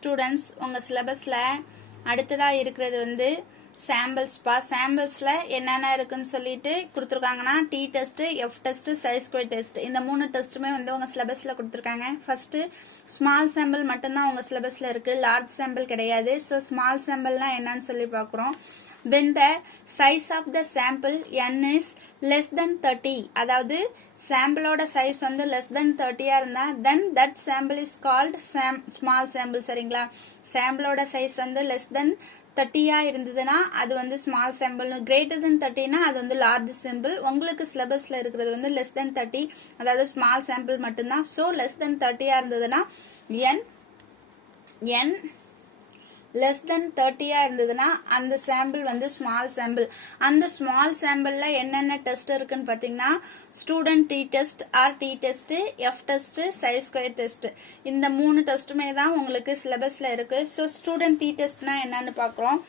Students உங்கள் சிலபஸில் அடுத்ததாக இருக்கிறது வந்து சாம்பிள்ஸ்ப்பா. சாம்பிள்ஸில் என்னென்ன இருக்குன்னு சொல்லிட்டு கொடுத்துருக்காங்கன்னா T test, F test, size square test. இந்த 3 டெஸ்ட்டுமே வந்து உங்கள் சிலபஸில் கொடுத்துருக்காங்க. ஃபர்ஸ்ட்டு ஸ்மால் சாம்பிள் மட்டும்தான் உங்கள் சிலபஸில் இருக்குது, லார்ஜ் சாம்பிள் கிடையாது. ஸோ ஸ்மால் சாம்பிள்னால் என்னன்னு சொல்லி பார்க்குறோம். when the size of the sample n is less than 30, அதாவது சாம்பிளோட சைஸ் வந்து less than 30 இருந்தா then that sample is called small sample. சரிங்களா? சாம்பிளோட சைஸ் வந்து less than 30 இருந்ததுன்னா அது வந்து ஸ்மால் சாம்பிள், கிரேட்டர் தென் 30னா அது வந்து லார்ஜ் சாம்பிள். உங்களுக்கு சிலபஸ்ல இருக்கிறது வந்து less than 30, அதாவது ஸ்மால் சாம்பிள் மட்டும்தான். ஸோ less than 30 இருந்ததுன்னா n லெஸ் தென் 30 இருந்ததுன்னா அந்த சாம்பிள் வந்து ஸ்மால் சாம்பிள். அந்த ஸ்மால் சாம்பிள்ல என்னென்ன டெஸ்ட் இருக்குன்னு பார்த்தீங்கன்னா student D test, R T test, F test, size square test. இந்த 3 டெஸ்ட்டுமே தான் உங்களுக்கு சிலபஸ்ல இருக்கு. ஸோ ஸ்டூடெண்ட் டி டெஸ்ட்னா என்னன்னு பார்க்குறோம்.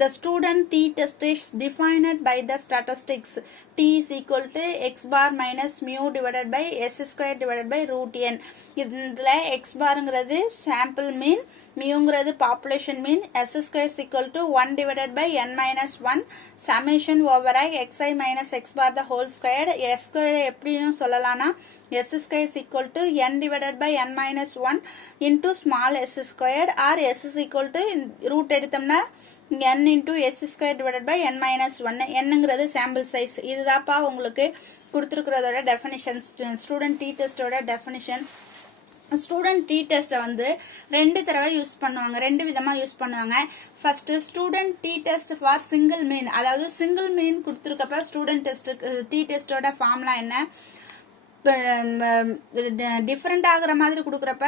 The student t test is defined by the statistics. T is equal to x bar minus mu divided by s square divided by root n. இதுல x barங்கிறது sample mean, muங்கிறது population mean, s square is equal to 1 divided by n minus 1 summation over I xi minus x bar the whole square. s square எப்படின்னு சொல்லலாம்னா s square is equal to n divided by n minus 1 into small s squared, or s is equal to root எடுத்தோம்னா n into s square divided by n minus 1. என்னங்கிறது sample size. இதுதான்ப்பா உங்களுக்கு கொடுத்துருக்கிறதோட definition, student t டெஸ்டோட definition. Student t டெஸ்ட்டை வந்து 2 தடவை use பண்ணுவாங்க, 2 விதமா யூஸ் பண்ணுவாங்க. First student D test for single mean, அதாவது சிங்கிள் மீன் கொடுத்துருக்கப்ப ஸ்டூடெண்ட் டெஸ்ட் டி டெஸ்டோட ஃபார்முலா என்ன, டிஃபரெண்ட் ஆகுற மாதிரி கொடுக்குறப்ப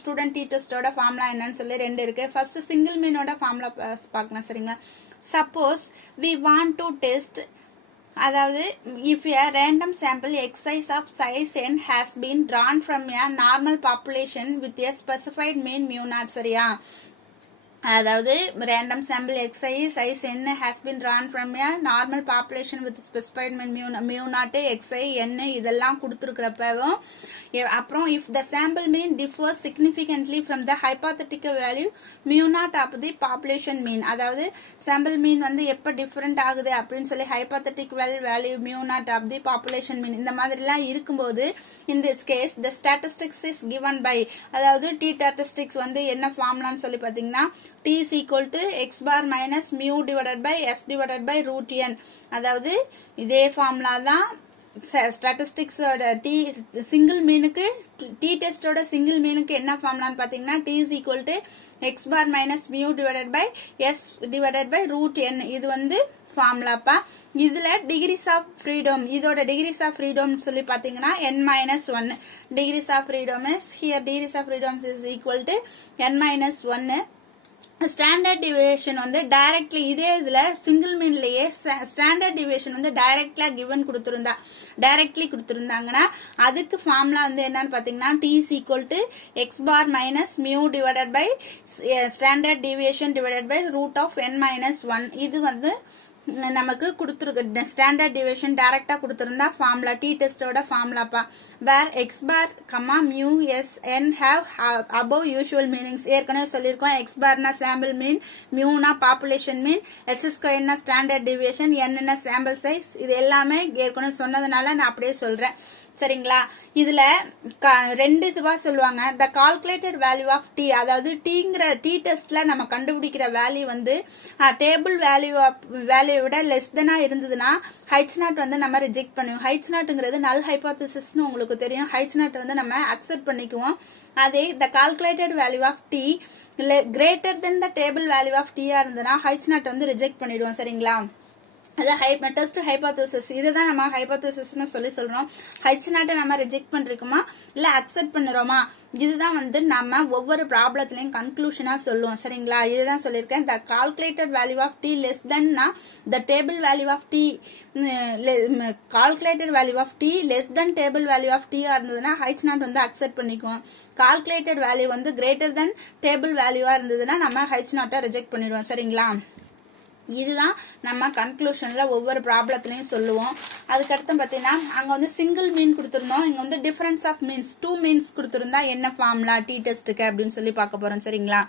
ஸ்டூடெண்ட் டி டெஸ்டோட ஃபார்முலா என்னன்னு சொல்லி 2 இருக்கு. ஃபர்ஸ்ட் சிங்கிள் மீனோட ஃபார்முலா பார்க்கலாம். சரிங்க? Suppose we want to test, அதாவது if a random sample exercise of size n has been drawn from a normal population with a specified mean mu naught. சரியா? அதாவது random sample xi size n has been drawn from a normal population with specified mean mu naught xi n இதெல்லாம் கொடுத்துருக்கிறப்பவும், அப்புறம் if the sample mean differs significantly from the hypothetical value mu naught of the population mean, அதாவது sample மீன் வந்து எப்போ different ஆகுது அப்படின்னு சொல்லி hypothetical value mu naught of the population mean இந்த மாதிரிலாம் இருக்கும்போது in this case the statistics is given by, அதாவது t statistics வந்து என்ன ஃபார்முலான்னு சொல்லி பார்த்தீங்கன்னா t is equal to x bar minus mu divided by s divided by root n. அதாவது இதே ஃபார்முலா தான் ஸ்டாட்டிஸ்டிக்ஸோட டி சிங்கிள் மீனுக்கு, டி டெஸ்டோட சிங்கிள் மீனுக்கு என்ன ஃபார்முலான்னு பார்த்தீங்கன்னா t is equal to x bar minus mu divided by s divided by root n. இது வந்து ஃபார்முலாப்பா. இதுல டிகிரிஸ் ஆஃப் ஃப்ரீடம், இதோட டிகிரிஸ் ஆஃப் ஃப்ரீடம் சொல்லி பார்த்தீங்கன்னா n minus 1. Degrees of freedom is here, degrees of freedom is equal to n minus 1. Standard deviation வந்து directly இதே இதுல சிங்கிள் மீன்லயே ஸ்டாண்டர்ட் டிவியேஷன் வந்து டைரக்ட்லி கொடுத்துருந்தாங்கன்னா அதுக்கு ஃபார்முலா வந்து என்னன்னு பாத்தீங்கன்னா t is equal to x bar minus mu divided by standard deviation divided by root of n minus 1. இது வந்து நமக்கு கொடுத்துருக்கு ஸ்டாண்டர்ட் டிவியேஷன் டைரக்டா கொடுத்திருந்தா ஃபார்முலா, டி டெஸ்டோட ஃபார்முலாப்பா. Where x bar comma mu s n have above usual meanings. ஏற்கனவே சொல்லியிருக்கோம், எக்ஸ் பார்னா சாம்பிள் மீன், மியூனா பாப்புலேஷன் மீன், எஸ் ஸ்கொயர்னா ஸ்டாண்டர்ட் டிவியேஷன், என்னன்னா சாம்பிள் சைஸ். இது எல்லாமே ஏற்கனவே சொன்னதுனால நான் அப்படியே சொல்றேன். சரிங்களா? இதுல 2 இதுவா சொல்லுவாங்க. த கால்குலேட்டட் வேல்யூ ஆஃப் டி, அதாவது டீங்கிற டி டெஸ்ட்ல நம்ம கண்டுபிடிக்கிற வேல்யூ வந்து டேபிள் வேல்யூ விட லெஸ் தெனா இருந்ததுன்னா ஹைச் நாட் வந்து நம்ம ரிஜெக்ட் பண்ணுவோம். ஹைச் நாட்ங்கிறது நல் ஹைபோதிசிஸ்னு உங்களுக்கு தெரியும். ஹைச் நாட் வந்து நம்ம அக்செப்ட் பண்ணிக்குவோம். அதே the calculated value of D greater than the table value of டியா இருந்ததுன்னா ஹைச் நாட் வந்து ரிஜெக்ட் பண்ணிடுவோம். சரிங்களா? அது டெஸ்ட் ஹைபோதசிஸ், இதுதான் நம்ம ஹைபோதசிஸ்னு சொல்றோம். ஹைச் நாட்டை நம்ம ரிஜெக்ட் பண்றோமா இல்ல அக்செப்ட் பண்ணுறோமா, இதுதான் வந்து நம்ம ஒவ்வொரு ப்ராப்ளத்திலையும் கன்க்ளூஷனா சொல்லுவோம். சரிங்களா? இதுதான் சொல்லியிருக்கேன். The calculated value of t less தென்னா the table value of t, calculated value of t less than table value of t இருந்ததுன்னா ஹைச் நாட் வந்து அக்செப்ட் பண்ணிக்குவோம். கால்குலேட்டட் வேல்யூ வந்து கிரேட்டர் தென் டேபிள் வேல்யூவா இருந்ததுன்னா நம்ம ஹைச் நாட்டை ரிஜெக்ட் பண்ணிடுவோம். சரிங்களா? இதுதான் நம்ம கன்க்ளூஷன்ல ஒவ்வொரு ப்ராப்ளத்திலையும் சொல்லுவோம். அதுக்கடுத்து பார்த்தீங்கன்னா அங்கே வந்து சிங்கிள் மீன் கொடுத்துருந்தோம், இங்கே வந்து டிஃபரன்ஸ் ஆஃப் மீன்ஸ் 2 மீன்ஸ் கொடுத்துருந்தா என்ன ஃபார்முலா டி டெஸ்ட்டுக்கு அப்படின்னு சொல்லி பார்க்க போறோம். சரிங்களா?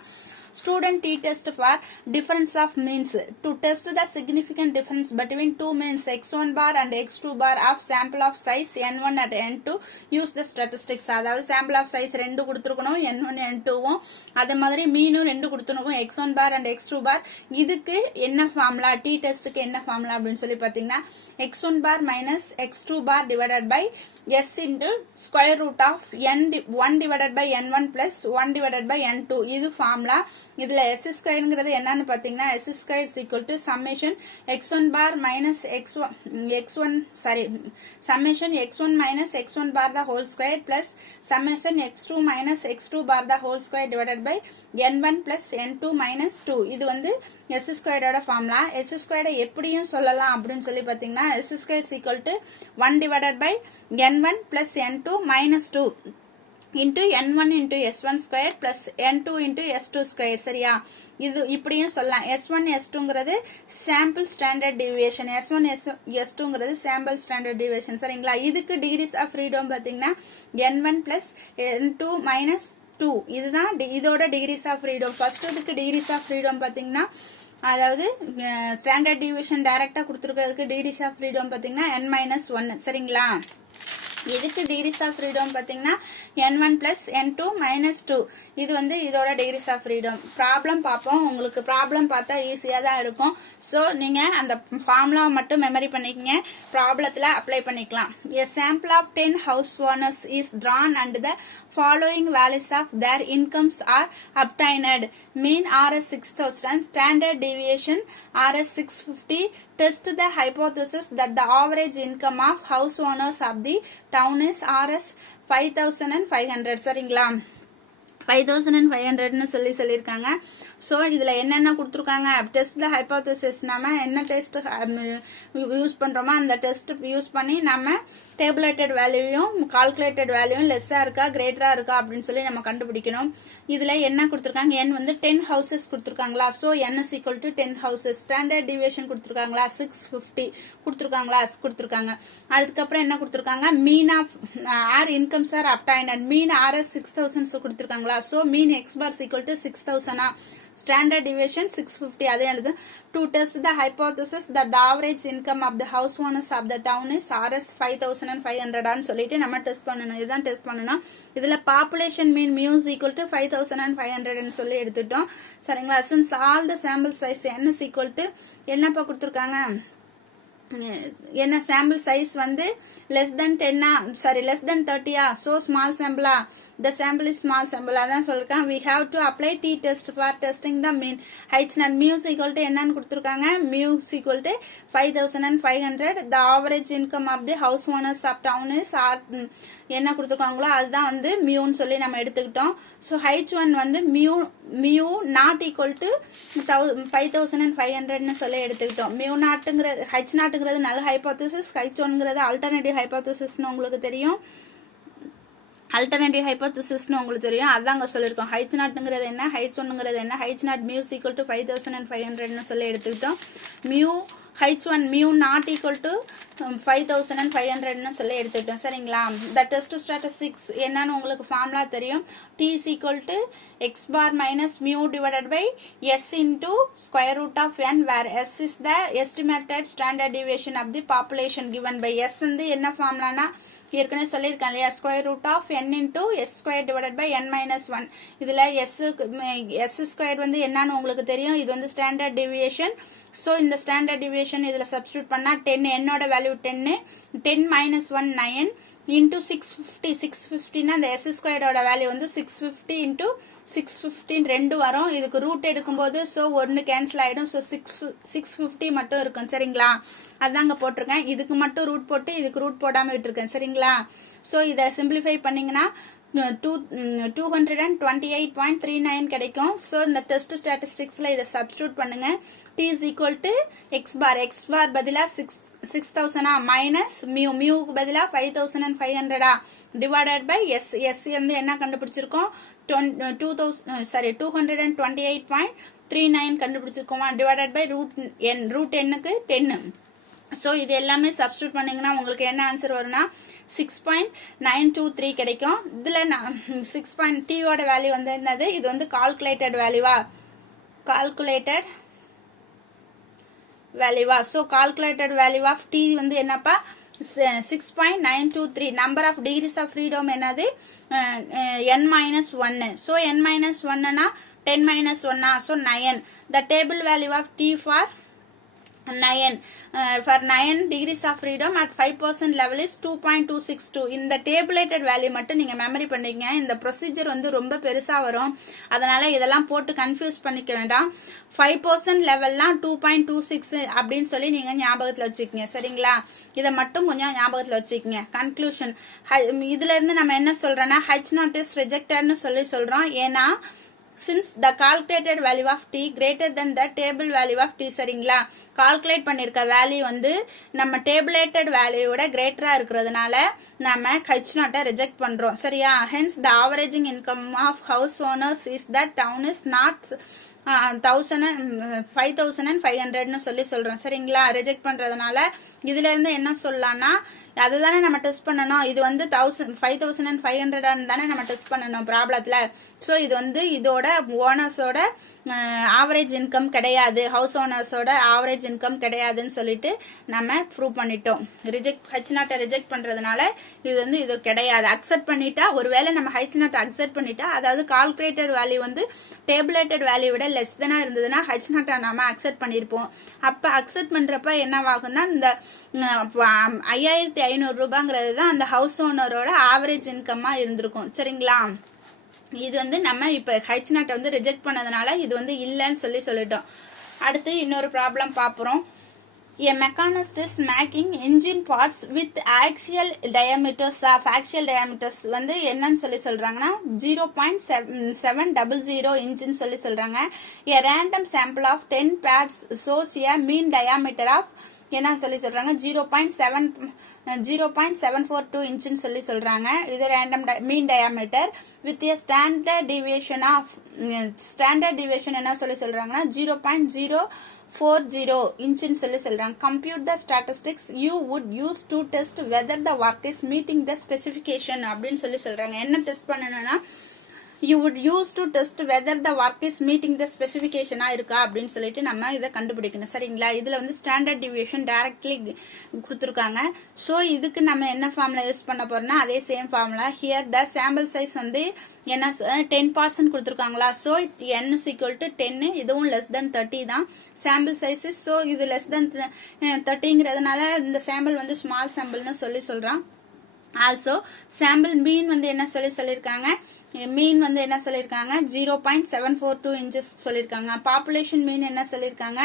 Student t-test for difference of means to test the significant difference between two means x1 bar and x2 bar of sample of size n1 and n2 use the statistics. அதாவது sample of size 2 கொடுத்துருக்கணும், n1 n2வும் அதே மாதிரி மீனும் 2 கொடுத்துருக்கணும், x1 bar and x2 bar. இதுக்கு என்ன formula, D டெஸ்ட்டுக்கு என்ன ஃபார்முலா அப்படின்னு சொல்லி பார்த்தீங்கன்னா x1 bar minus x2 bar divided by s into square root of n1 divided by n1 plus 1 divided by n2. இது ஃபார்முலா. இதுல s ஸ்கொயர்ங்கிறது என்னன்னு பாத்தீங்கன்னா s square is equal to summation x1 bar minus x1 summation x1 minus x1 bar the whole square plus summation x2 minus x2 bar the whole square divided by n1 plus n2 minus 2. இது வந்து s ஸ்கொயரோட formula. s ஸ்கொயரை எப்படியும் சொல்லலாம் அப்படின்னு சொல்லி பாத்தீங்கன்னா s square is equal to 1 divided by n1 plus n2 minus 2 into n1 into s1 square plus n2 into s2 square. சரியா? இது இப்படியும் சொல்லலாம். s1 s2ங்கிறது sample standard deviation, s1 s2ங்கிறது sample standard deviation. சரிங்களா? இதுக்கு degrees of freedom பாத்தீங்கன்னா n1 plus n2 minus 2. இதுதான் இதோட degrees of freedom. First இதுக்கு degrees of freedom பாத்தீங்கன்னா அதாவது ஸ்டாண்டர்ட் டிவியேஷன் டைரக்டா கொடுத்துருக்கிறதுக்கு degrees of freedom பாத்தீங்கன்னா n-1. சரிங்களா? இதுக்கு degrees of freedom பாத்தீங்கன்னா n1 plus n2 minus 2. இது வந்து இதோட degrees of freedom. ப்ராப்ளம் பார்ப்போம். உங்களுக்கு ப்ராப்ளம் பார்த்தா ஈஸியா தான் இருக்கும். சோ நீங்க அந்த ஃபார்முலா மட்டும் மெமரி பண்ணிக்கங்க, ப்ராப்ளத்துல அப்ளை பண்ணிக்கலாம். A sample of 10 house owners is drawn and the following values of their incomes are obtained. Mean Rs 6000, standard deviation Rs 650. Test the hypothesis that the average income of house owners of the town is Rs 5500. சரிங்களா? 5500 சொல்லியிருக்காங்க. So இதில் என்னென்ன கொடுத்துருக்காங்க, test த hypothesis நம்ம என்ன test use பண்ணுறோமோ அந்த test use பண்ணி நம்ம டேபுலேட்டட் வேல்யூவும் கால்குலேட்டட் வேல்யூவும் லெஸ்ஸாக இருக்கா கிரேட்டராக இருக்கா அப்படின்னு சொல்லி நம்ம கண்டுபிடிக்கணும். இதில் என்ன கொடுத்துருக்காங்க, n வந்து 10 ஹவுசஸ் கொடுத்துருக்காங்களா, so n is equal to 10 houses. Standard deviation கொடுத்துருக்காங்களா, 650 கொடுத்துருக்காங்க. அதுக்கப்புறம் என்ன கொடுத்துருக்காங்க, mean of are incomes are obtained, mean Rs 6000 கொடுத்துருக்காங்களா, so mean x bar is equal to 6000. Standard deviation 650. அதே எழுது. To test the hypothesis that the average income of the house owners of the town is Rs 5500 சொல்லிட்டு நம்ம test பண்ணணும். இதுதான் test பண்ணணும். இதுல population mean mu is equal to 5500 சொல்லி எடுத்துட்டோம். சரிங்களா? Since all the sample size n is equal to என்னப்பா கொடுத்துருக்காங்க, என்ன சாம்பிள் சைஸ் வந்து லெஸ் தென் 30. ஸோ ஸ்மால் சாம்பிளா, the sample is small sample. அதான் சொல்லிருக்காங்க. We have to apply t test for testing the mean. H naught mu equal to என்னன்னு கொடுத்துருக்காங்க, mu equal to 5500. The average income of the house owners of town is என்ன கொடுத்துருக்காங்களோ அதுதான் வந்து மியூன்னு சொல்லி நம்ம எடுத்துக்கிட்டோம். ஸோ H1 வந்து மியூ நாட் ஈக்குவல் டு 5500 சொல்லி எடுத்துக்கிட்டோம். மியூ நாட்டுங்கிறது H நாட்டுங்கிறது நல் ஹைபோதசிஸ், H1ங்கிறது ஆல்டர்னேட்டிவ் ஹைபோதசிஸ்னு உங்களுக்கு தெரியும். அல்டர்னேட்டிவ் ஹைபோதசிஸ்னு உங்களுக்கு தெரியும். அதாங்க சொல்லியிருக்கோம். H நாட்டுங்கிறது என்ன, H1ங்கிறது என்ன, H not mu equal to 5500 சொல்லி எடுத்துக்கிட்டோம். Mu H1 mu not equal to 5500 சொல்லி எடுத்துக்கிட்டோம். சரிங்களா? த டெஸ்ட் ஸ்டாட்டிஸ்டிக்ஸ் என்னன்னு உங்களுக்கு ஃபார்முலா தெரியும். T is equal to x bar minus mu divided by s into square root of n, where s is the estimated standard deviation of the population given by s. வந்து என்ன ஃபார்முலானா ஏற்கனவே சொல்லியிருக்கேன் இல்லையா, square root of n into S square divided by n minus 1. இதில் S square வந்து என்னன்னு உங்களுக்கு தெரியும். இது வந்து ஸ்டாண்டர்ட் டிவியேஷன். ஸோ இந்த ஸ்டாண்டர்ட் டிவியேஷன் இதில் சப்ஸ்டியூட் பண்ணால் 10, என்னோட வேல்யூ 10 மைனஸ் 1 9 இன்டூ 650 அந்த எஸ் ஸ்கொயரோட வேல்யூ வந்து 650 இன்டூ 615 2 வரும். இதுக்கு ரூட் எடுக்கும்போது ஸோ 1 கேன்சல் ஆகிடும். ஸோ 650 மட்டும் இருக்கும். சரிங்களா? அதாங்க போட்டிருக்கேன். இதுக்கு மட்டும் ரூட் போட்டு இதுக்கு ரூட் போடாமல் விட்டுருக்கேன். சரிங்களா? ஸோ இதை சிம்பிளிஃபை பண்ணிங்கன்னா 228.39 கிடைக்கும். ஸோ இந்த டெஸ்ட் ஸ்டாட்டிஸ்டிக்ஸில் இதை சப்ஸ்டியூட் பண்ணுங்க. t is equal to x bar பதிலாக 6000 மைனஸ் மியூக்கு பதிலாக 5500 டிவைடட் பை எஸ் வந்து என்ன கண்டுபிடிச்சிருக்கோம் 228.39 கண்டுபிடிச்சிருக்கோமா டிவைடட் பை ரூட் எண்ணுக்கு 10. ஸோ இது எல்லாமே சப்ஸ்டியூட் பண்ணீங்கன்னா உங்களுக்கு என்ன ஆன்சர் வரும்னா 6.923 கிடைக்கும். இதில் நான் 6. டீயோட வேல்யூ வந்து என்னது, இது வந்து கால்குலேட்டட் வேல்யூவா, so calculated value of t வந்து என்னப்பா 6.923. Number of degrees of freedom என்னது n-1. ஸோ n-1னா 10-1 so 9. The table value of t for 9 for 9 degrees of freedom at 5% level is 2.262. இந்த டேபிளேட்டட் வேல்யூ மட்டும் நீங்க மெமரி பண்ணீங்க. இந்த ப்ரொசீஜர் வந்து ரொம்ப பெருசா வரும், அதனால இதெல்லாம் போட்டு கன்ஃபியூஸ் பண்ணிக்க வேண்டாம். 5% லெவல்லாம் 2.26 அப்படின்னு சொல்லி நீங்க ஞாபகத்துல வச்சுக்கோங்க. சரிங்களா, இதை மட்டும் கொஞ்சம் ஞாபகத்துல வச்சுக்கோங்க. கன்க்ளூஷன் இதுல இருந்து நம்ம என்ன சொல்றோம்னா H0 is rejectedனு சொல்றோம். ஏன்னா since the calculated value of t greater than the table value of t. சரிங்களா, கால்குலேட் பண்ணிருக்க வேல்யூ வந்து நம்ம டேபிளேட்டட் வேல்யூவோட கிரேட்டரா இருக்கிறதுனால நம்ம H0 ரிஜெக்ட் பண்றோம். சரியா, hence the averaging income of house owners is that town is not 5500 சொல்றோம். சரிங்களா, ரிஜெக்ட் பண்றதுனால இதுல இருந்து என்ன சொல்லலாம்னா அதுதானே நம்ம டெஸ்ட் பண்ணணும். இது வந்து 5500 தானே நம்ம டெஸ்ட் பண்ணணும் ப்ராப்ளத்துல. ஸோ இது வந்து இதோட ஓனர்ஸோட ஆவரேஜ் இன்கம் கிடையாது, ஹவுஸ் ஓனர்ஸோட ஆவரேஜ் இன்கம் கிடையாதுன்னு சொல்லிட்டு நம்ம ப்ரூவ் பண்ணிட்டோம். H0 ரிஜெக்ட் பண்றதுனால இது வந்து இது கிடையாது. அக்செப்ட் பண்ணிட்டா, ஒருவேளை நம்ம H0 அக்செப்ட் பண்ணிட்டா, அதாவது கால்குலேட்டட் வேல்யூ வந்து டேபிளேட்டட் வேல்யூ விட லெஸ் தானா இருந்ததுன்னா H0 நாம அக்செப்ட் பண்ணிருப்போம். அப்ப அக்செப்ட் பண்றப்ப என்னவாகும்னா இந்த 5500 ரூபாங்கிறது தான் அந்த ஹவுஸ் ஓனரோட ஆவரேஜ் இன்கம்மா இருந்திருக்கும். சரிங்களா, இது வந்து நம்ம இப்ப H0 வந்து ரிஜெக்ட் பண்ணதுனால இது வந்து இல்லைன்னு சொல்லிட்டோம். அடுத்து இன்னொரு ப்ராப்ளம் பாப்போம். A mechanist is making engine parts with axial diameters வந்து என்னன்னு சொல்றாங்கன்னா 0.700 இன்ச்சுன்னு சொல்றாங்க. A random sample of 10 pads shows a mean diameter of என்ன சொல்றாங்க 0.742 இன்ச்சுன்னு சொல்றாங்க. இது random mean diameter with A standard deviation என்ன சொல்றாங்கன்னா 0.040 இன்ச்சுன்னு சொல்றாங்க. Compute the statistics you would use to test whether the work is meeting the specification அப்படின்னு சொல்றாங்க. என்ன டெஸ்ட் பண்ணணும்னா you would use to test whether the work is meeting the specification இருக்கா அப்படின்னு சொல்லிட்டு நம்ம இதை கண்டுபிடிக்கணும். சரிங்களா, இதுல வந்து ஸ்டாண்டர்ட் டிவியேஷன் டைரக்ட்லி கொடுத்துருக்காங்க. ஸோ இதுக்கு நம்ம என்ன ஃபார்முலா யூஸ் பண்ண போறோம்னா அதே same formula. Here the sample size வந்து என்ன 10% கொடுத்துருக்காங்களா. So n is equal to 10. இதுவும் less than 30 தான் சாம்பிள் சைஸஸ். ஸோ இது less than 30ங்கிறதுனால இந்த சாம்பிள் வந்து ஸ்மால் சாம்பிள்னு சொல்றான். ஆல்சோ சாம்பிள் மீன் வந்து என்ன சொல்லியிருக்காங்க, மீன் வந்து என்ன சொல்லியிருக்காங்க 0.742 இன்ச்சஸ் சொல்லியிருக்காங்க. பாப்புலேஷன் மீன் என்ன சொல்லியிருக்காங்க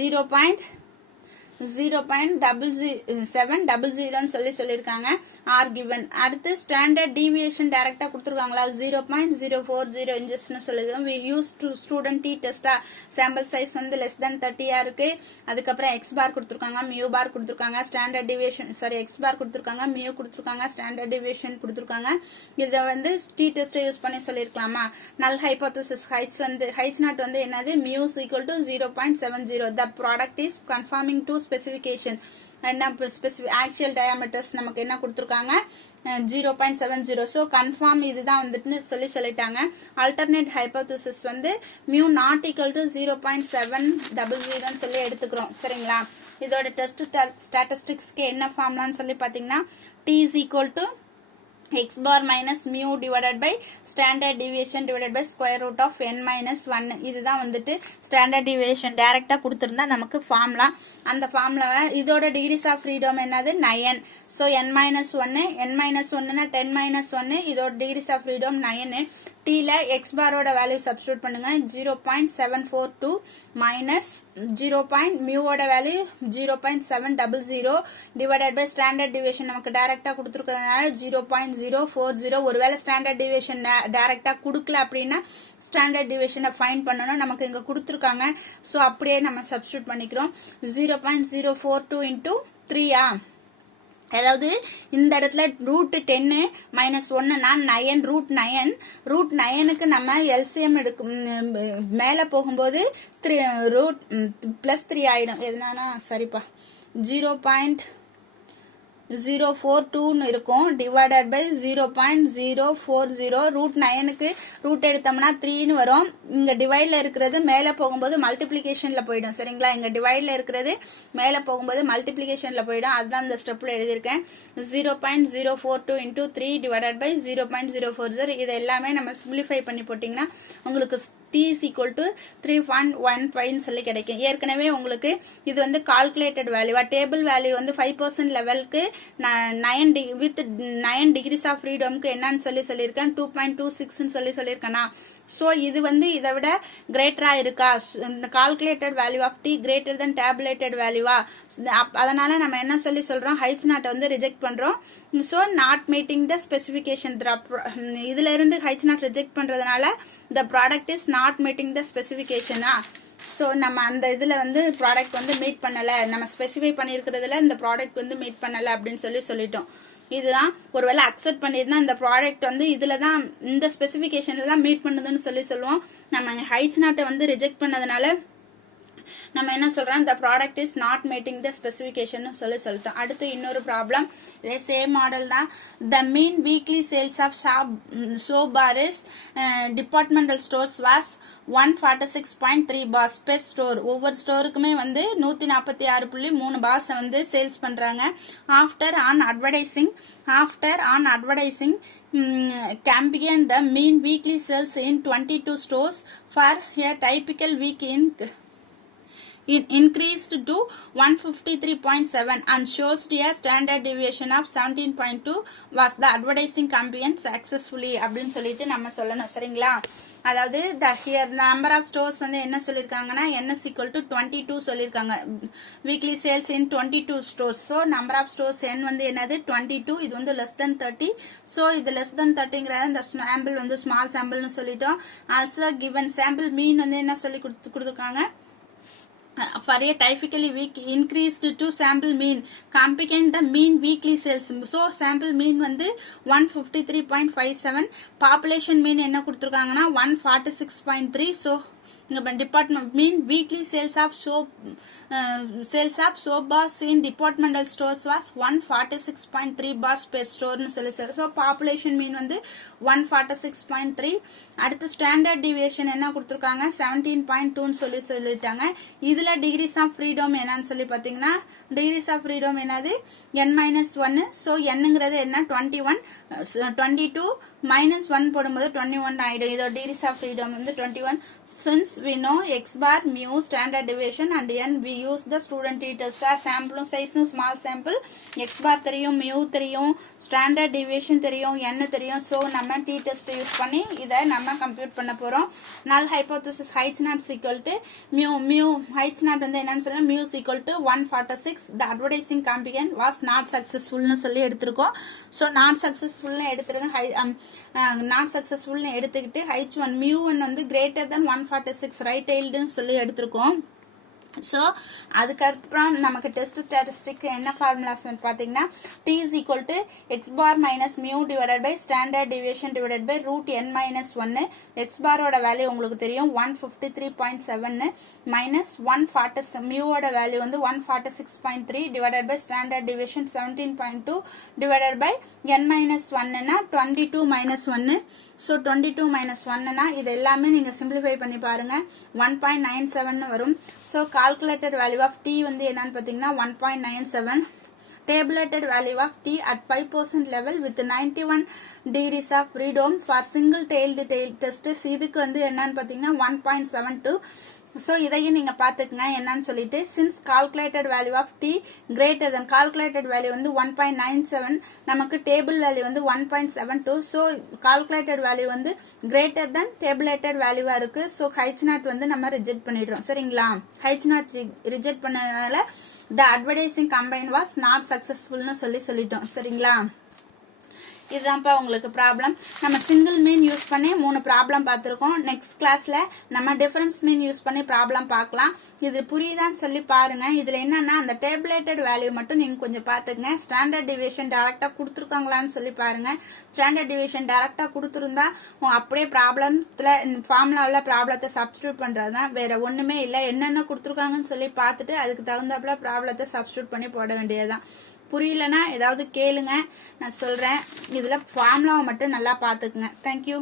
0.700 சொல்லியிருக்காங்க. Are given. அடுத்து ஸ்டாண்டர்ட் டிவியேஷன் டைரக்டா கொடுத்துருக்காங்களா 0.040 இன்ச்சஸ்னு சொல்லிருக்கோம். We use to student t டெஸ்டா சாம்பிள் சைஸ் வந்து லெஸ் தென் 30 இருக்கு. அதுக்கப்புறம் எக்ஸ் பார் கொடுத்துருக்காங்க, மியூ பார் கொடுத்துருக்காங்க, ஸ்டாண்டர்ட் டிவியேஷன் எக்ஸ் பார் கொடுத்துருக்காங்க, மியூ கொடுத்துருக்காங்க, ஸ்டாண்டர்ட் டிவியேஷன் கொடுத்துருக்காங்க. இதை வந்து டி டெஸ்ட் யூஸ் பண்ணி சொல்லிருக்கலாமா. நல் ஹைபோதசிஸ் H0 வந்து என்னது mu equal to 0.70. The product is conforming to specification. என்ன ஆக்சுவல் டயாமீட்டர்ஸ் நமக்கு என்ன கொடுத்துருக்காங்க 0.70. ஸோ கன்ஃபார்ம் இதுதான் வந்துட்டு சொல்லிட்டாங்க. ஆல்டர்னேட் ஹைபோதசிஸ் வந்து மியூ நாட் ஈக்குவல் டு 0.700 சொல்லி எடுத்துக்கிறோம். சரிங்களா, இதோட டெஸ்ட் ஸ்டாட்டிஸ்டிக்ஸ்க்கு என்ன ஃபார்முலான்னு சொல்லி பார்த்தீங்கன்னா t is equal to x bar minus mu divided by standard deviation divided by square root of n-1. இதுதான் வந்துட்டு ஸ்டாண்டர்ட் டிவியேஷன் டைரக்டா கொடுத்திருந்தா நமக்கு ஃபார்முலா. அந்த ஃபார்முலா இதோட டிகிரிஸ் ஆஃப் ஃப்ரீடம் என்னது 9. ஸோ n-1 னா 10-1 இதோட டிகிரிஸ் ஆஃப் ஃப்ரீடம் 9. t டீல எக்ஸ் பாரோட வேல்யூ சப்ஸ்டியூட் பண்ணுங்க 0.742 மைனஸ் 0. மியூவோட value 0.700 divided by standard deviation நமக்கு டைரக்டா கொடுத்துருக்கிறதுனால 0.040. ஒருவேளை ஸ்டாண்டர்ட் டிவியேஷன் டைரக்டா கொடுக்கல அப்படின்னா ஸ்டாண்டர்ட் டிவியேஷனை ஃபைண்ட் பண்ணணும். நமக்கு இங்க கொடுத்துருக்காங்க. ஸோ அப்படியே நம்ம சப்ஸ்டியூட் பண்ணிக்கிறோம். 0.042 இன்டூ 3. அதாவது இந்த இடத்துல √10 மைனஸ் 1னா 9 √9. √9க்கு நம்ம எல்சிஎம் எடுக்கும் மேலே போகும்போது +3 ஆயிடும். எதுனா சரிப்பா 0.042 இருக்கும் டிவைடட் பை 0.040. √9க்கு ரூட் எடுத்தோம்னா 3 வரும். இங்க டிவைட்ல இருக்கிறது மேல போகும்போது மல்டிப்ளிகேஷன்ல போயிடும். சரிங்களா, இங்க டிவைட்ல இருக்கிறது மேல போகும்போது மல்டிப்ளிகேஷன்ல போயிடும். அதுதான் இந்த ஸ்டெப்ல எழுதியிருக்கேன். 0.042 இன்டூ 3 டிவைடட் பை 0.040. இது எல்லாமே நம்ம சிம்பிளிஃபை பண்ணி போட்டீங்கன்னா உங்களுக்கு t is equal to 3.15 சொல்லி கிடைக்கும். ஏற்கனவே உங்களுக்கு இது வந்து கால்குலேட்டட் வேல்யூவா டேபிள் வேல்யூ வந்து 5% லெவலுக்கு 9 டிகிரிஸ் ஆஃப் ஃப்ரீடம்க்கு என்னன்னு சொல்லியிருக்கேன் 2.26 சொல்லியிருக்கேனா. ஸோ இது வந்து இதை விட கிரேட்டரா இருக்கா, இந்த calculated value of D greater than tabulated வேல்யூவா, அதனால நம்ம என்ன சொல்றோம் ஹைட்ஸ் நாட் வந்து ரிஜெக்ட் பண்றோம். So not meeting the specification. இதுல இருந்து ஹைட்ஸ் நாட் ரிஜெக்ட் பண்றதுனால the product is not meeting the ஸ்பெசிஃபிகேஷனா. ஸோ நம்ம அந்த இதுல வந்து ப்ராடக்ட் வந்து மீட் பண்ணல, நம்ம ஸ்பெசிஃபை பண்ணிருக்கிறதுல இந்த ப்ராடக்ட் வந்து மீட் பண்ணல அப்படின்னு சொல்லிட்டோம். இதுதான் ஒருவேளை அக்செப்ட் பண்ணிருந்தா இந்த ப்ராடக்ட் வந்து இதுல தான் இந்த ஸ்பெசிஃபிகேஷன்ல தான் மீட் பண்ணுதுன்னு சொல்லுவோம். நம்ம ஹைட்ஸ் நாட்டை வந்து ரிஜெக்ட் பண்ணதுனால நம்ம என்ன சொல்றோம் the product is not meeting the specification சொல்லிட்டோம். அடுத்து இன்னொரு ப்ராப்ளம், இதே சேம் மாடல் தான். the mean weekly sales of soap bars departmental stores was 146.3 bars per store. ஒவ்வொரு ஸ்டோருக்குமே வந்து 146.3 bars வந்து சேல்ஸ் பண்றாங்க. after on advertising campaign the mean weekly sales in 22 stores for a typical week increased to 153.7 and shows a standard deviation of 17.2. was the advertising campaign successfully அப்படின்னு சொல்லிட்டு நம்ம சொல்லணும். சரிங்களா, அதாவது here number of stores வந்து என்ன சொல்லிருக்காங்கன்னா n is equal to 22 சொல்லிருக்காங்க. weekly sales in 22 stores. so number of stores n வந்து என்னது 22. இது வந்து less than 30. so இது less than 30ங்கறது இந்த sample வந்து small sample னு சொல்லிட்டோம். also given sample mean வந்து என்ன சொல்லி கொடுத்திருக்காங்க for a typically week increased to sample mean comparing the mean weekly sales. so sample mean வந்து 153.57, population mean என்ன கொடுத்திருக்காங்கன்னா 146.3. so department mean weekly sales of soap bars in departmental stores was 146.3 bars per store னு சொல்லி so population mean வந்து 146.3. அடுத்து standard deviation என்ன கொடுத்திருக்காங்க 17.2 னு சொல்லிட்டாங்க. இதுல டிகிரிஸ் ஆஃப் ஃப்ரீடம் என்னன்னு சொல்லி பாத்தீங்கன்னா டிகிரிஸ் ஆஃப் ஃப்ரீடம் என்னது n-1. so nங்கிறது என்ன 22 minus 1 போடும்போது 21 ஆயிடும். இதோட டிகிரிஸ் ஆஃப் ஃப்ரீடம் வந்து 21. since we know x bar mu standard deviation and n we use the student t-test. sample size small sample, x bar தெரியும், mu தெரியும், standard deviation தெரியும், n தெரியும். so நம்ம t-test யூஸ் பண்ணி இதை நம்ம compute பண்ண போறோம். null hypothesis heights not equal to mu heights not வந்து என்னன்னு சொல்ல mu is equal to 146. the advertising campaign was not successful னு சொல்லி எடுத்திருக்கோம். so not successful னு எடுத்துருங்க. not successful னு எடுத்துக்கிட்டு h1 mu1 வந்து greater than 146 right tailed னு சொல்லி எடுத்திருக்கோம். so அதுக்கப்புறம் நமக்கு டெஸ்ட் ஸ்டாட்டிஸ்டிக் என்ன ஃபார்முலாஸ் பாத்தீங்கன்னா t is equal to x bar minus mu divided by standard deviation divided by √n-1. x bar ஓட வேல்யூ உங்களுக்கு தெரியும் 153.7 minus 140 mu ஓட வேல்யூ வந்து 146.3 divided by standard deviation 17.2 divided by n-1 னா 22 minus 1. so 22 minus 1 னா இது எல்லாமே நீங்க சிம்பிளிஃபை பண்ணி பாருங்க 1.97 வரும். so calculated value of t வந்து என்னன்னு பாத்தீங்கன்னா 1.97 Tabulated value of t at 5% level with 91 degrees of freedom for single tailed test. இதுக்கு வந்து என்னன்னு பார்த்தீங்கன்னா 1.72. ஸோ இதையும் நீங்கள் பார்த்துக்குங்க என்னன்னு சொல்லிட்டு since calculated value of D greater than calculated value வந்து 1.97 நமக்கு டேபிள் வேல்யூ வந்து 1.72. ஸோ கால்குலேட்டட் வேல்யூ வந்து கிரேட்டர் தென் டேபிளேட்டட் வேல்யூவாக இருக்குது. ஸோ ஹைச் நாட் வந்து நம்ம ரிஜெக்ட் பண்ணிடுறோம் சரிங்களா. ஹைச் நாட் ரிஜெக்ட் பண்ணதுனால த அட்வர்டைசிங் கம்பைன் வாஸ் நாட் சக்ஸஸ்ஃபுல்னு சொல்லிட்டோம் சரிங்களா. இதுதான்ப்பா உங்களுக்கு ப்ராப்ளம். நம்ம சிங்கிள் மீன் யூஸ் பண்ணி 3 ப்ராப்ளம் பார்த்துருக்கோம். நெக்ஸ்ட் கிளாஸ்ல நம்ம டிஃபரன்ஸ் மீன் யூஸ் பண்ணி ப்ராப்ளம் பார்க்கலாம். இது புரியுதான்னு சொல்லி பாருங்க. இதுல என்னன்னா அந்த டேபிளேட்டட் வேல்யூ மட்டும் நீங்க கொஞ்சம் பார்த்துக்கங்க. ஸ்டாண்டர்ட் டிவியேஷன் டைரக்டா கொடுத்துருக்காங்களான்னு சொல்லி பாருங்க. ஸ்டாண்டர்ட் டிவியேஷன் டைரக்டா கொடுத்துருந்தா அப்படியே ப்ராப்ளத்துல ஃபார்முலாவில் ப்ராப்ளத்தை சப்ஸ்டியூட் பண்றது தான், வேற ஒண்ணுமே இல்லை. என்னென்ன கொடுத்துருக்காங்கன்னு சொல்லி பார்த்துட்டு அதுக்கு தகுந்தாப்புல ப்ராப்ளத்தை சப்ஸ்டியூட் பண்ணி போட வேண்டியதுதான். புரியலனா ஏதாவது கேளுங்க, நான் சொல்றேன். இதுல ஃபார்முலாவை மட்டும் நல்லா பார்த்துக்குங்க. தேங்க்யூ.